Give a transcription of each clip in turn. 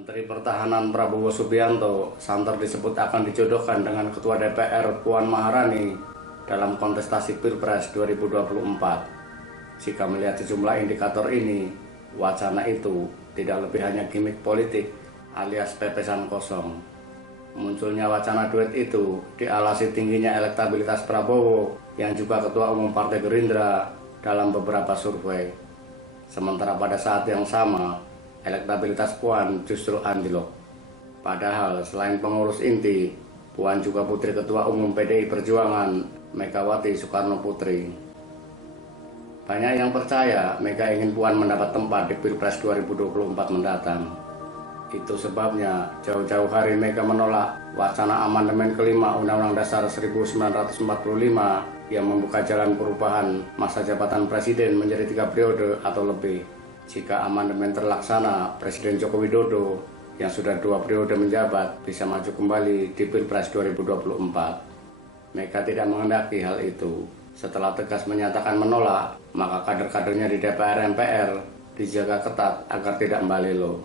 Menteri Pertahanan Prabowo Subianto santer disebut akan dijodohkan dengan Ketua DPR Puan Maharani dalam kontestasi Pilpres 2024. Jika melihat sejumlah indikator ini, wacana itu tidak lebih hanya gimmick politik alias pepesan kosong. Munculnya wacana duet itu dialasi tingginya elektabilitas Prabowo yang juga Ketua Umum Partai Gerindra dalam beberapa survei. Sementara pada saat yang sama, elektabilitas Puan justru anjlok. Padahal selain pengurus inti, Puan juga putri Ketua Umum PDI Perjuangan, Megawati Soekarno Putri. Banyak yang percaya Mega ingin Puan mendapat tempat di Pilpres 2024 mendatang. Itu sebabnya jauh-jauh hari Mega menolak wacana amandemen kelima Undang-Undang Dasar 1945 yang membuka jalan perubahan masa jabatan presiden menjadi 3 periode atau lebih. Jika amandemen terlaksana, Presiden Joko Widodo yang sudah 2 periode menjabat bisa maju kembali di Pilpres 2024. Mega tidak menghendaki hal itu. Setelah tegas menyatakan menolak, maka kader-kadernya di DPR MPR dijaga ketat agar tidak mbalelo.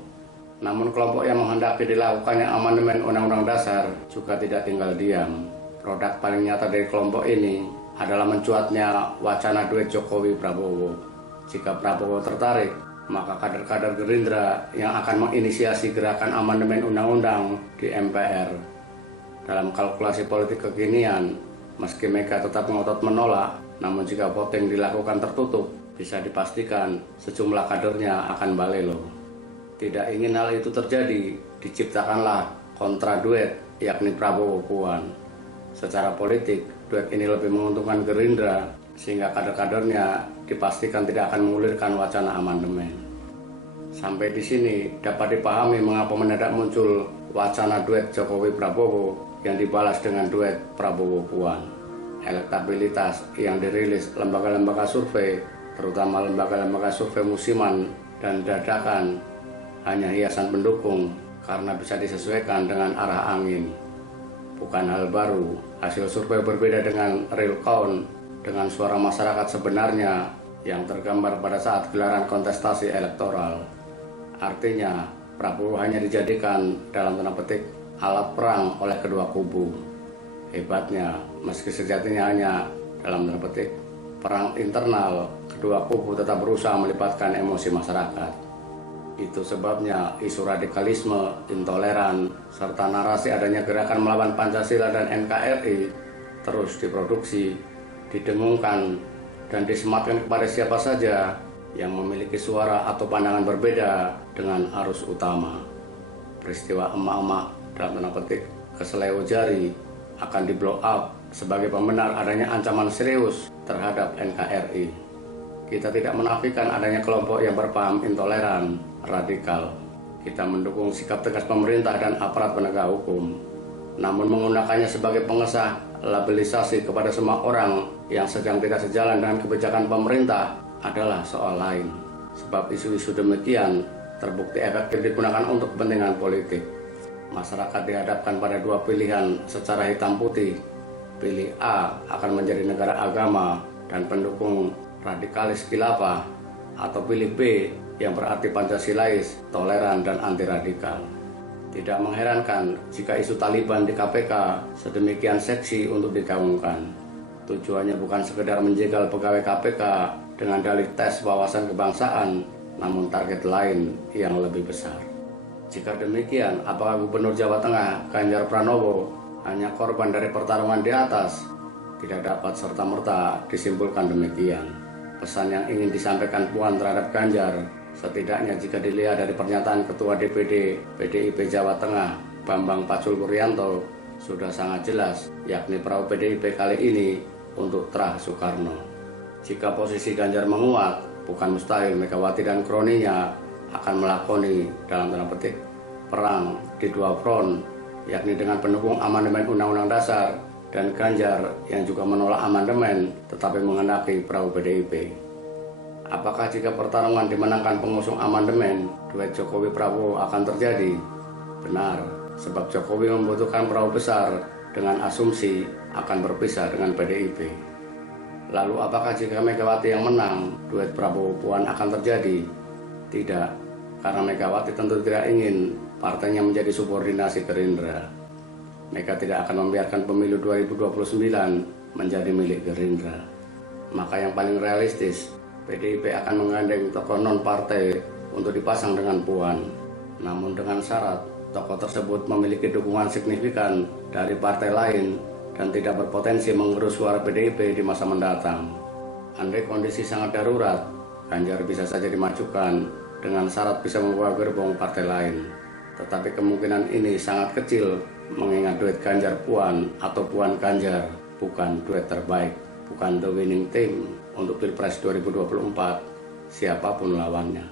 Namun kelompok yang menghendaki dilakukannya amandemen Undang-Undang Dasar juga tidak tinggal diam. Produk paling nyata dari kelompok ini adalah mencuatnya wacana duet Jokowi-Prabowo. Jika Prabowo tertarik, maka kader-kader Gerindra yang akan menginisiasi gerakan amandemen undang-undang di MPR. Dalam kalkulasi politik kekinian, meski Mega tetap ngotot menolak, namun jika voting dilakukan tertutup, bisa dipastikan sejumlah kadernya akan balelo. Tidak ingin hal itu terjadi, diciptakanlah kontra duet, yakni Prabowo-Puan. Secara politik, duet ini lebih menguntungkan Gerindra, sehingga kader-kadernya dipastikan tidak akan mengulirkan wacana amandemen. Sampai di sini dapat dipahami mengapa mendadak muncul wacana duet Jokowi-Prabowo yang dibalas dengan duet Prabowo-Puan. Elektabilitas yang dirilis lembaga-lembaga survei, terutama lembaga-lembaga survei musiman dan dadakan, hanya hiasan pendukung karena bisa disesuaikan dengan arah angin. Bukan hal baru, hasil survei berbeda dengan real count, dengan suara masyarakat sebenarnya yang tergambar pada saat gelaran kontestasi elektoral. Artinya, Prabowo hanya dijadikan dalam tanda petik alat perang oleh kedua kubu. Hebatnya, meski sejatinya hanya dalam tanda petik perang internal, kedua kubu tetap berusaha melibatkan emosi masyarakat. Itu sebabnya isu radikalisme, intoleran, serta narasi adanya gerakan melawan Pancasila dan NKRI terus diproduksi, didengungkan, dan disematkan kepada siapa saja yang memiliki suara atau pandangan berbeda dengan arus utama. Peristiwa emak-emak dalam tanda petik keseleo jari akan di-blow up sebagai pembenar adanya ancaman serius terhadap NKRI. Kita tidak menafikan adanya kelompok yang berpaham intoleran, radikal. Kita mendukung sikap tegas pemerintah dan aparat penegak hukum. Namun menggunakannya sebagai pengesah labelisasi kepada semua orang yang sedang tidak sejalan dengan kebijakan pemerintah adalah soal lain. Sebab isu-isu demikian terbukti efektif digunakan untuk kepentingan politik. Masyarakat dihadapkan pada 2 pilihan secara hitam putih. Pilih A akan menjadi negara agama dan pendukung radikalis khilafah, atau pilih B yang berarti Pancasilais, toleran dan anti radikal. Tidak mengherankan jika isu Taliban di KPK sedemikian seksi untuk digaungkan. Tujuannya bukan sekedar menjegal pegawai KPK dengan dalih tes wawasan kebangsaan, namun target lain yang lebih besar. Jika demikian, apakah Gubernur Jawa Tengah Ganjar Pranowo hanya korban dari pertarungan di atas? Tidak dapat serta-merta disimpulkan demikian. Pesan yang ingin disampaikan Puan terhadap Ganjar, setidaknya jika dilihat dari pernyataan Ketua DPD PDIP Jawa Tengah Bambang Pacul Puryanto, sudah sangat jelas, yakni perahu PDIP kali ini untuk Trah Soekarno. Jika posisi Ganjar menguat, bukan mustahil Megawati dan kroninya akan melakoni dalam tanda petik perang di 2 front, yakni dengan pendukung amandemen Undang-Undang Dasar dan Ganjar yang juga menolak amandemen tetapi menghendaki perahu PDIP. Apakah jika pertarungan dimenangkan pengusung amandemen, duet Jokowi-Prabowo akan terjadi? Benar, sebab Jokowi membutuhkan perahu besar dengan asumsi akan berpisah dengan PDIP. Lalu apakah jika Megawati yang menang, duet Prabowo-Puan akan terjadi? Tidak, karena Megawati tentu tidak ingin partainya menjadi subordinasi Gerindra. Mega tidak akan membiarkan pemilu 2029 menjadi milik Gerindra. Maka yang paling realistis, PDIP akan menggandeng tokoh non-partai untuk dipasang dengan Puan. Namun dengan syarat tokoh tersebut memiliki dukungan signifikan dari partai lain dan tidak berpotensi mengerus suara PDIP di masa mendatang. Andai kondisi sangat darurat, Ganjar bisa saja dimajukan dengan syarat bisa membawa gerbong partai lain. Tetapi kemungkinan ini sangat kecil mengingat duet Ganjar Puan atau Puan Ganjar bukan duet terbaik, bukan the winning team untuk Pilpres 2024 siapapun lawannya.